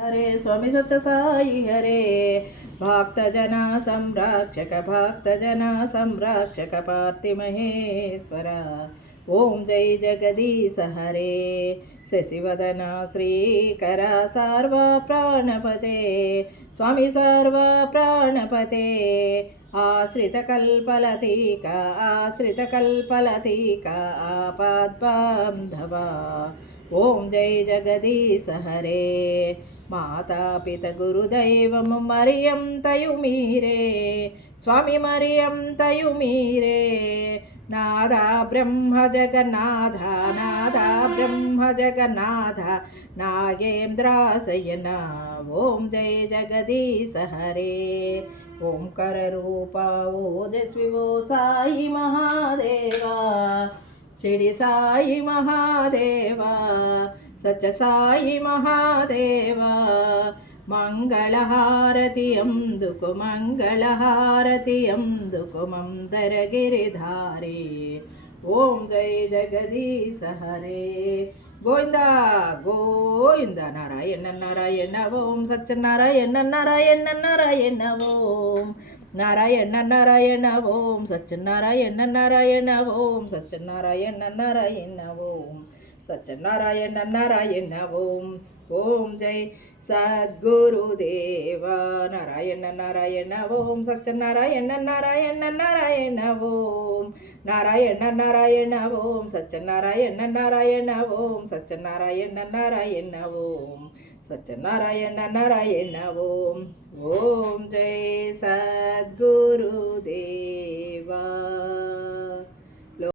हरे स्वामी सत्य साई हरे भक्तजना संरक्षक पार्ति महेश्वर ओम जय जगदीश हरे शशिवदन श्रीकर सर्व प्राणपते स्वामी सर्व प्राणपते आश्रितकल्पलतिका आपाद्बान्धवा ओम जय जगदीश हरे माता पिता गुरुदैवम मरियम तयु मीरे स्वामी मरियम तयु मीरे नादा ब्रह्म जगन्नाथ नागेन्द्रासयन ओम जय जगदीश हरे ओंकार रूपा ओजस्वी वो साई महादेवा शिरडी साई महादेवा सच्च साई महादेवा मंगलहारति अंदुको मंदर गिरिधारी ओम जय जगदीश हरे गोविंदा गोविंद नारायण नारायण ओम सत्यनारायण नारायण नारायण ओम नारायण नारायण ओम सत्यनारायण नारायण ओम सत्यनारायण नारायण ओम सत्यनारायण नारायण ओम ओम जय सद्गुरुदेव नारायण नारायण ओम सत्यनारायण नारायण नारायण ओम नारायण नारायण ओम सत्यनारायण नारायण ओम सत्यनारायण नारायण ओम सत्यनारायण नारायण ओम ओम जय सद्गुरुदेवा।